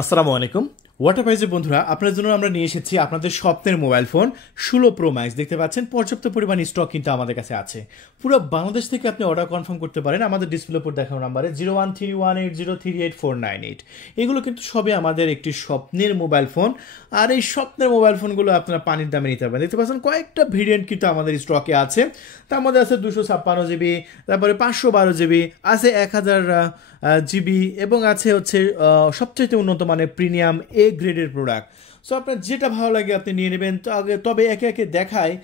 আসসালামু আলাইকুম ওয়াটারপ্রাইজের বন্ধুরা আপনাদের জন্য আমরা নিয়ে এসেছি আপনাদের স্বপ্নের মোবাইল ফোন 16 Pro Max দেখতে পাচ্ছেন পর্যাপ্ত পরিমাণ স্টক কিন্তু আমাদের কাছে আছে। পুরো বাংলাদেশ থেকে আপনি অর্ডার কনফার্ম করতে পারেন আমাদের ডিসপ্লে উপর দেখানো নাম্বারে 0131803849। এগুলো কিন্তু সবই আমাদের একটি স্বপ্নের মোবাইল ফোন। আর এই স্বপ্নের মোবাইল ফোনগুলো আপনারা পানির দামে নিতে পারবেন। দেখতে পাচ্ছেন কয়েকটা ভেরিয়েন্ট কিন্তু আমাদের স্টকে আছে। তার মধ্যে আছে 256 GB, তারপরে 512 GB, আছে 1000 GB এবং আছে হচ্ছে সবচেয়ে উন্নত মানের প্রিমিয়াম গ্রেডের প্রোডাক্ট। সো আপনার যেটা ভালো লাগে আপনি নিয়ে নেবেন। তো আগে তবে একে একে দেখায়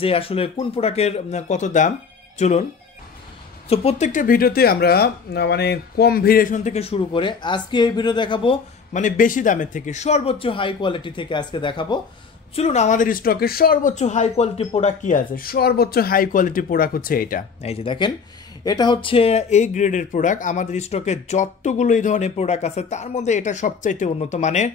যে আসলে কোন প্রোডাক্টের কত দাম। চলুন। তো প্রত্যেকটা ভিডিওতে আমরা মানে কম ভেরিয়েশন থেকে শুরু করে আজকে এই ভিডিও দেখাবো মানে বেশি দামের থেকে সর্বোচ্চ হাই কোয়ালিটি থেকে আজকে দেখাবো। চলুন, আমাদের স্টকে সর্বোচ্চ হাই কোয়ালিটি প্রোডাক্ট কি আছে। সর্বোচ্চ হাই কোয়ালিটি প্রোডাক্ট হচ্ছে এটা, এই যে দেখেন, এটা হচ্ছে গ্রেডের প্রোডাক্ট। আমাদের স্টকে যতগুলো এই ধরনের প্রোডাক্ট আছে তার মধ্যে এটা সবচাইতে উন্নত মানের,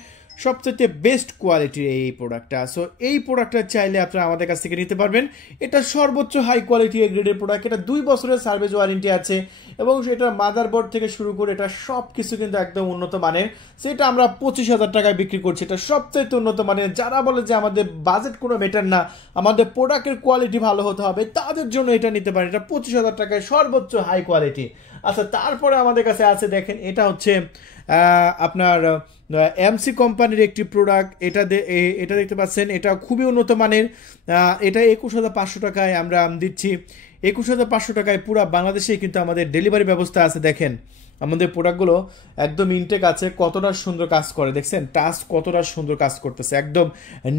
সবচাইতে বেস্ট কোয়ালিটির এই প্রোডাক্টটা। সো এই প্রোডাক্টটা চাইলে আপনারা আমাদের কাছ থেকে নিতে পারবেন। এটা সর্বোচ্চ হাই কোয়ালিটি গ্রেডের প্রোডাক্ট। এটা 2 বছরের সার্ভিস ওয়ারেন্টি আছে এবং এটা মাদারবোর্ড থেকে শুরু করে এটা সব কিছু কিন্তু একদম উন্নত মানের। সেটা আমরা 25,000 টাকায় বিক্রি করছি। এটা সবচাইতে উন্নত মানের। যারা বলে যে আমাদের বাজেট কোনো ম্যাটার না, আমাদের প্রোডাক্টের কোয়ালিটি ভালো হতে হবে, তাদের জন্য এটা নিতে পারেন। এটা 25,000 টাকায় সর্বোচ্চ হাই কোয়ালিটি। আচ্ছা, তারপরে আমাদের কাছে আছে দেখেন, এটা হচ্ছে আপনার এমসি কোম্পানির একটি প্রোডাক্ট। এটা দেখতে পাচ্ছেন, এটা খুবই উন্নত মানের। এটা 21,500 টাকায় আমরা দিচ্ছি। 21,500 টাকায় পুরো বাংলাদেশেই কিন্তু আমাদের ডেলিভারি ব্যবস্থা আছে। দেখেন আমাদের প্রোডাক্টগুলো একদম ইনটেক আছে, কতটা সুন্দর কাজ করে দেখছেন, টাচ কতটা সুন্দর কাজ করতেছে, একদম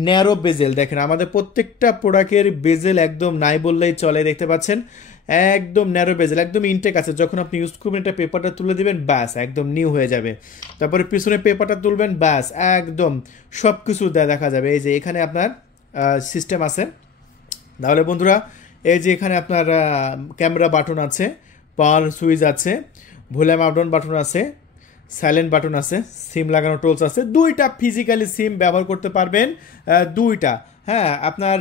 ন্যারো বেজেল। দেখেন আমাদের প্রত্যেকটা প্রোডাক্টের বেজেল একদম নাই বললেই চলে। দেখতে পাচ্ছেন একদম ন্যারো বেজেল, একদম ইনটেক আছে। যখন আপনি ইউজ করবেন এটা পেপারটা তুলে দিবেন, ব্যাস একদম নিউ হয়ে যাবে। তারপরে পিছনে পেপারটা তুলবেন, ব্যাস একদম সব কিছু দেখা যাবে। এই যে এখানে আপনার সিস্টেম আছে। তাহলে বন্ধুরা, এই যে এখানে আপনার ক্যামেরা বাটন আছে, পাওয়ার সুইচ আছে, ভলিউম আপ ডাউন বাটন আছে, সাইলেন্ট বাটন আছে, সিম লাগানো টোলস আছে। 2টা ফিজিক্যালি সিম ব্যবহার করতে পারবেন, 2টা। হ্যাঁ, আপনার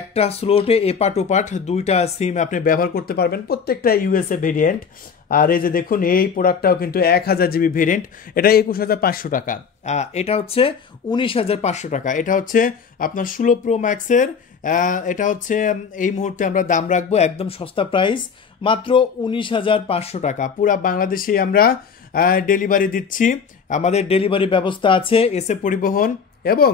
একটা স্লোটে এপাট ওপাট 2টা সিম আপনি ব্যবহার করতে পারবেন। প্রত্যেকটা ইউএসএ ভেরিয়েন্ট। আর এই যে দেখুন, এই প্রোডাক্টটাও কিন্তু 1000 GB ভেরিয়েন্ট। এটা 21,500 টাকা। এটা হচ্ছে 19,500 টাকা। এটা হচ্ছে আপনার 16 Pro Max-এর। এটা হচ্ছে এই মুহূর্তে আমরা দাম রাখবো একদম সস্তা প্রাইস, মাত্র 19,500 টাকা। পুরা বাংলাদেশে আমরা ডেলিভারি দিচ্ছি। আমাদের ডেলিভারি ব্যবস্থা আছে এসএ পরিবহন এবং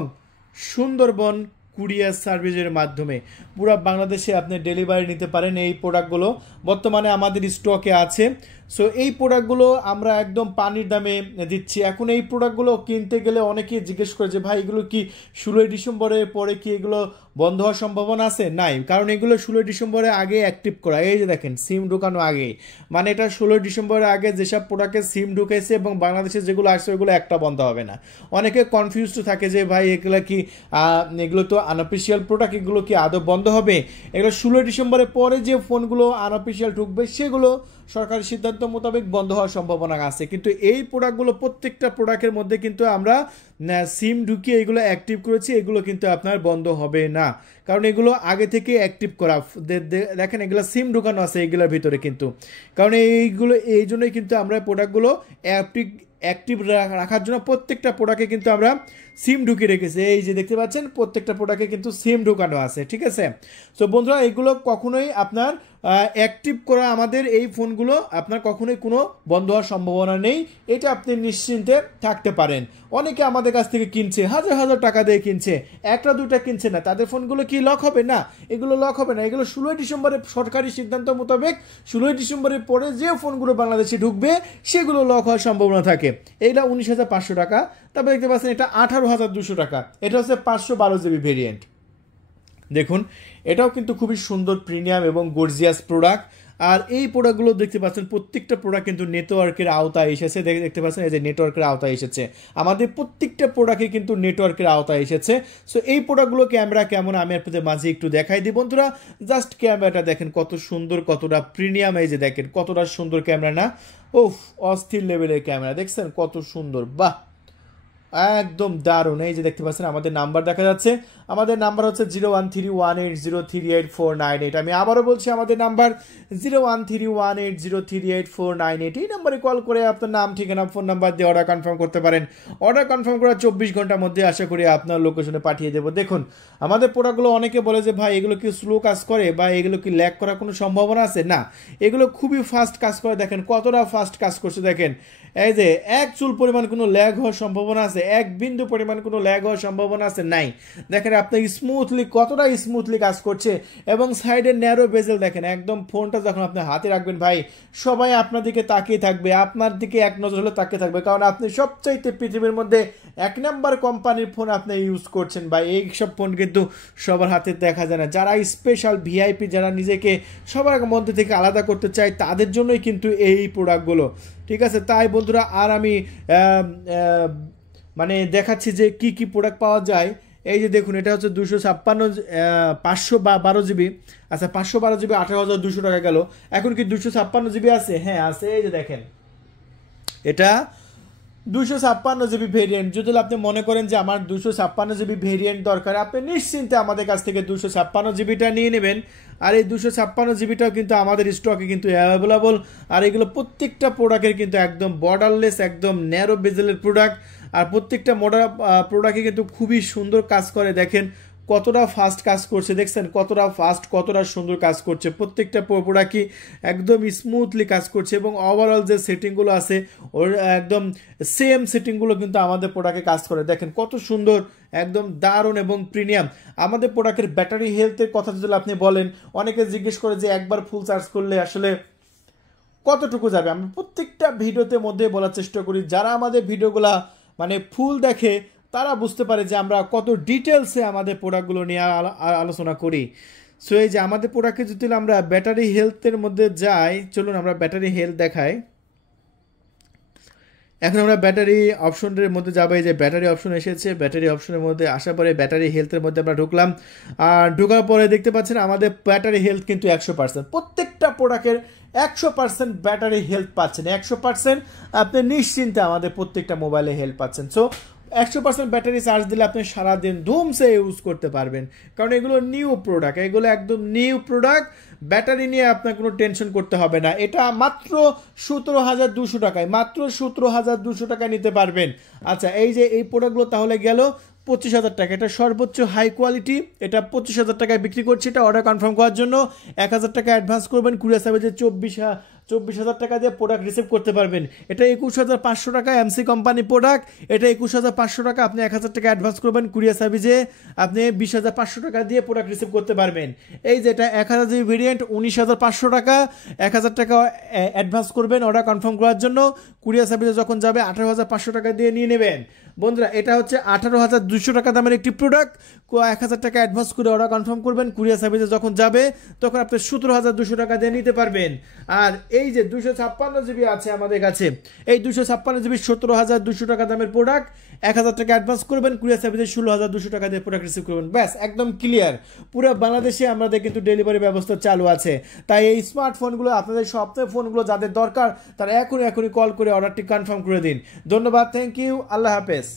সুন্দরবন কুরিয়ার সার্ভিসের মাধ্যমে পুরো বাংলাদেশে আপনি ডেলিভারি নিতে পারেন। এই প্রোডাক্টগুলো বর্তমানে আমাদের স্টকে আছে। সো এই প্রোডাক্টগুলো আমরা একদম পানির দামে দিচ্ছি। এখন এই প্রোডাক্টগুলো কিনতে গেলে অনেকেই জিজ্ঞেস করে যে ভাই এগুলো কি 16 ডিসেম্বরের পরে কি এগুলো বন্ধ হওয়ার সম্ভাবনা আছে? নাই, কারণ এগুলো 16 ডিসেম্বরের আগে অ্যাক্টিভ করা। এই যে দেখেন, সিম ঢুকানো আগে, মানে এটা 16 ডিসেম্বরের আগে যেসব প্রোডাক্টে সিম ঢুকেছে এবং বাংলাদেশে যেগুলো আসছে ওইগুলো একটা বন্ধ হবে না। অনেকে কনফিউজড থাকে যে ভাই এগুলো কি এগুলো তো আনঅফিসিয়াল প্রোডাক্ট, এগুলো কি আদৌ বন্ধ হবে? এগুলো 16 ডিসেম্বরের পরে যে ফোনগুলো আনঅফিসিয়াল ঢুকবে সেগুলো সরকারি সিদ্ধান্ত মোতাবেক বন্ধ হওয়ার সম্ভাবনা আছে। কিন্তু এই প্রোডাক্টগুলো প্রত্যেকটা প্রোডাক্টের মধ্যে কিন্তু আমরা সিম ঢুকিয়ে এগুলো অ্যাক্টিভ করেছি। এগুলো কিন্তু আপনার বন্ধ হবে না, কারণ এগুলো আগে থেকে অ্যাক্টিভ করা। দেখেন এগুলো সিম ঢুকানো আছে এগুলোর ভিতরে কিন্তু, কারণ এইগুলো এই জন্যই কিন্তু আমরা প্রোডাক্টগুলো অ্যাক্টিভ রাখার জন্য প্রত্যেকটা প্রোডাক্টে কিন্তু আমরা সিম ঢুকিয়ে রেখেছি। এই যে দেখতে পাচ্ছেন প্রত্যেকটা প্রোডাক্টে কিন্তু সিম ঢুকানো আছে, ঠিক আছে। সো বন্ধুরা, এগুলো কখনোই আপনার অ্যাক্টিভ করা আমাদের এই ফোনগুলো আপনার কখনোই কোনো বন্ধ হওয়ার সম্ভাবনা নেই, এটা আপনি নিশ্চিন্তে থাকতে পারেন। অনেকে আমাদের কাছ থেকে কিনছে, হাজার হাজার টাকা দিয়ে কিনছে, একটা দুটা কিনছে না, তাদের ফোনগুলো কি লক হবে? না, এগুলো লক হবে না। এগুলো 16 ডিসেম্বরের সরকারি সিদ্ধান্ত মোতাবেক 16 ডিসেম্বরের পরে যে ফোনগুলো বাংলাদেশে ঢুকবে সেগুলো লক হওয়ার সম্ভাবনা থাকে। এইটা 19,500 টাকা। তারপরে দেখতে পাচ্ছেন এটা 18,200 টাকা। এটা হচ্ছে 512 GB ভেরিয়েন্ট। দেখুন এটাও কিন্তু খুবই সুন্দর প্রিমিয়াম এবং গর্জিয়াস প্রোডাক্ট। আর এই প্রোডাক্টগুলো দেখতে পাচ্ছেন প্রত্যেকটা প্রোডাক্ট কিন্তু নেটওয়ার্কের আওতায় এসেছে। দেখতে পাচ্ছেন এই যে নেটওয়ার্কের আওতায় এসেছে। আমাদের প্রত্যেকটা প্রোডাক্টে কিন্তু নেটওয়ার্কের আওতায় এসেছে। সো এই প্রোডাক্টগুলো ক্যামেরা কেমন আমি আপনাদের মাঝে একটু দেখাই দিই বন্ধুরা। জাস্ট ক্যামেরাটা দেখেন কত সুন্দর, কতটা প্রিমিয়াম। এই যে দেখেন কতটা সুন্দর ক্যামেরা না? ওফ, অস্থির লেভেলের ক্যামেরা। দেখছেন কত সুন্দর, বাহ একদম দারুণ। এই যে দেখতে পাচ্ছেন আমাদের নাম্বার দেখা যাচ্ছে। আমাদের নাম্বার হচ্ছে 013180384988। আমি আবারও বলছি আমাদের নাম্বার 013180384988। এই নাম্বারে কল করে আপনার নাম, ঠিকানা, ফোন নাম্বার দিয়ে অর্ডার কনফার্ম করতে পারেন। অর্ডার কনফার্ম করার 24 ঘন্টার মধ্যে আশা করি আপনার লোকেশনে পাঠিয়ে দেবো। দেখুন আমাদের প্রোডাক্টগুলো অনেকে বলে যে ভাই এগুলো কি স্লো কাজ করে বা এগুলো কি ল্যাগ করার কোনো সম্ভাবনা আছে? না, এগুলো খুবই ফাস্ট কাজ করে। দেখেন কতটা ফাস্ট কাজ করছে, দেখেন এই যে এক চুল পরিমাণ কোনো ল্যাগ হওয়ার সম্ভাবনা আছে, এক বিন্দু পরিমাণ কোনো ল্যাগ হওয়ার সম্ভাবনা আছে নাই। দেখেন আপনি স্মুথলি, কতটা স্মুথলি কাজ করছে। এবং সাইডের ন্যারো বেজেল দেখেন, একদম ফোনটা যখন আপনি হাতে রাখবেন ভাই সবাই আপনার দিকে তাকিয়ে থাকবে, আপনার দিকে এক নজর হলে তাকিয়ে থাকবে, কারণ আপনি সবচাইতে পৃথিবীর মধ্যে 1 নাম্বার কোম্পানির ফোন আপনি ইউজ করছেন ভাই। এইসব ফোন কিন্তু সবার হাতে দেখা যায় না। যারা স্পেশাল ভিআইপি, যারা নিজেকে সবার মধ্যে থেকে আলাদা করতে চায়, তাদের জন্যই কিন্তু এই প্রোডাক্টগুলো, ঠিক আছে? তাই বন্ধুরা আর আমি মানে দেখাচ্ছি যে কি কি প্রোডাক্ট পাওয়া যায়। এই যে দেখুন এটা হচ্ছে 256 512 জিবি। আচ্ছা 512 জিবি 18,200 টাকা গেল। এখন কি 256 জিবি আছে? হ্যাঁ আছে। এই যে দেখেন এটা 256 জিবি ভেরিয়েন্ট। যদি আপনি মনে করেন যে আমার 256 জিবি ভেরিয়েন্ট দরকার, আপনি নিশ্চিন্তে আমাদের কাছ থেকে 256 জিবিটা নিয়ে নেবেন। আর এই 256 জিবিটাও কিন্তু আমাদের স্টকে কিন্তু অ্যাভেলেবল। আর এগুলো প্রত্যেকটা প্রোডাক্টের কিন্তু একদম বর্ডারলেস, একদম ন্যারো বেজেলের প্রোডাক্ট। আর প্রত্যেকটা প্রোডাক্টে কিন্তু খুবই সুন্দর কাজ করে। দেখেন কতটা ফাস্ট কাজ করছে, দেখছেন কতটা ফাস্ট, কতটা সুন্দর কাজ করছে। প্রত্যেকটা প্রোডাক্টই একদম স্মুথলি কাজ করছে এবং ওভারঅল যে সেটিংগুলো আছে ওর একদম সেম সেটিংগুলো কিন্তু আমাদের প্রোডাক্টে কাজ করে। দেখেন কত সুন্দর, একদম দারুণ এবং প্রিমিয়াম। আমাদের প্রোডাক্টের ব্যাটারি হেলথের কথা যদি আপনি বলেন, অনেকে জিজ্ঞেস করে যে একবার ফুল চার্জ করলে আসলে কতটুকু যাবে। আমি প্রত্যেকটা ভিডিওতে মধ্যে বলার চেষ্টা করি, যারা আমাদের ভিডিওগুলা মানে ফুল দেখে তারা বুঝতে পারে যে আমরা কত ডিটেলসে আমাদের প্রোডাক্টগুলো নিয়ে আলোচনা করি। সো এই যে আমাদের প্রোডাক্টে যদি আমরা ব্যাটারি হেলথের মধ্যে যাই, চলুন আমরা ব্যাটারি হেলথ দেখাই। এখন আমরা ব্যাটারি অপশনের মধ্যে যাবো। এই যে ব্যাটারি অপশন এসেছে, ব্যাটারি অপশনের মধ্যে আসার পরে ব্যাটারি হেলথের মধ্যে আমরা ঢুকলাম। আর ঢোকার পরে দেখতে পাচ্ছেন আমাদের ব্যাটারি হেলথ কিন্তু 100%। প্রত্যেকটা প্রোডাক্টের 100% ব্যাটারি হেলথ পাচ্ছেন। 100% আপনি নিশ্চিন্তে আমাদের প্রত্যেকটা মোবাইলে হেল্প পাচ্ছেন। সো 100% ব্যাটারি চার্জ দিলে আপনি সারাদিন ধুমসে ইউজ করতে পারবেন, কারণ এগুলো নিউ প্রোডাক্ট, এগুলো একদম নিউ প্রোডাক্ট। ব্যাটারি নিয়ে আপনার কোনো টেনশন করতে হবে না। এটা মাত্র 17,200 টাকায়, মাত্র 17,200 টাকায় নিতে পারবেন। আচ্ছা এই যে এই প্রোডাক্টগুলো তাহলে গেল 25,000 টাকা। এটা সর্বোচ্চ হাই কোয়ালিটি, এটা 25,000 টাকায় বিক্রি করছে। এটা অর্ডার কনফার্ম করার জন্য 1,000 টাকা অ্যাডভান্স করবেন, কুরিয়ার সার্ভিসে 24,000 টাকা দিয়ে প্রোডাক্ট রিসিভ করতে পারবেন। এটা 21,500 টাকা এমসি কোম্পানি প্রোডাক্ট। এটা 21,500 টাকা, আপনি 1,000 টাকা অ্যাডভান্স করবেন, কুরিয়ার সার্ভিসে আপনি 20,500 টাকা দিয়ে প্রোডাক্ট রিসিভ করতে পারবেন। এই যে এটা 1000 জিবি ভেরিয়েন্ট, 19,500 টাকা, 1,000 টাকা অ্যাডভান্স করবেন অর্ডার কনফার্ম করার জন্য। কুরিয়ার সার্ভিসে যখন যাবে 18,500 টাকা দিয়ে নিয়ে নেবেন। বন্ধুরা এটা হচ্ছে 18,200 টাকা দামের একটি প্রোডাক্ট। 1,000 টাকা অ্যাডভান্স করে অর্ডার কনফার্ম করবেন, কুরিয়ার সার্ভিসে যখন যাবে তখন আপনি 17,200 টাকা দিয়ে নিতে পারবেন। আর এই যে 256 জিবি আছে আমাদের কাছে, এই 256 জিবি 17,200 টাকা দামের প্রোডাক্ট। 1,000 টাকা অ্যাডভান্স করবেন, কুরিয়ার সার্ভিসে 16,200 টাকা দিয়ে প্রোডাক্ট রিসিভ করবেন। ব্যাস একদম ক্লিয়ার। পুরো বাংলাদেশে আমাদের কিন্তু ডেলিভারি ব্যবস্থা চালু আছে। তাই এই স্মার্টফোনগুলো, আপনাদের সবথেকে ফোনগুলো যাদের দরকার তারা এখনই কল করে অর্ডারটি কনফার্ম করে দিন। ধন্যবাদ, থ্যাংক ইউ, আল্লাহ হাফেজ।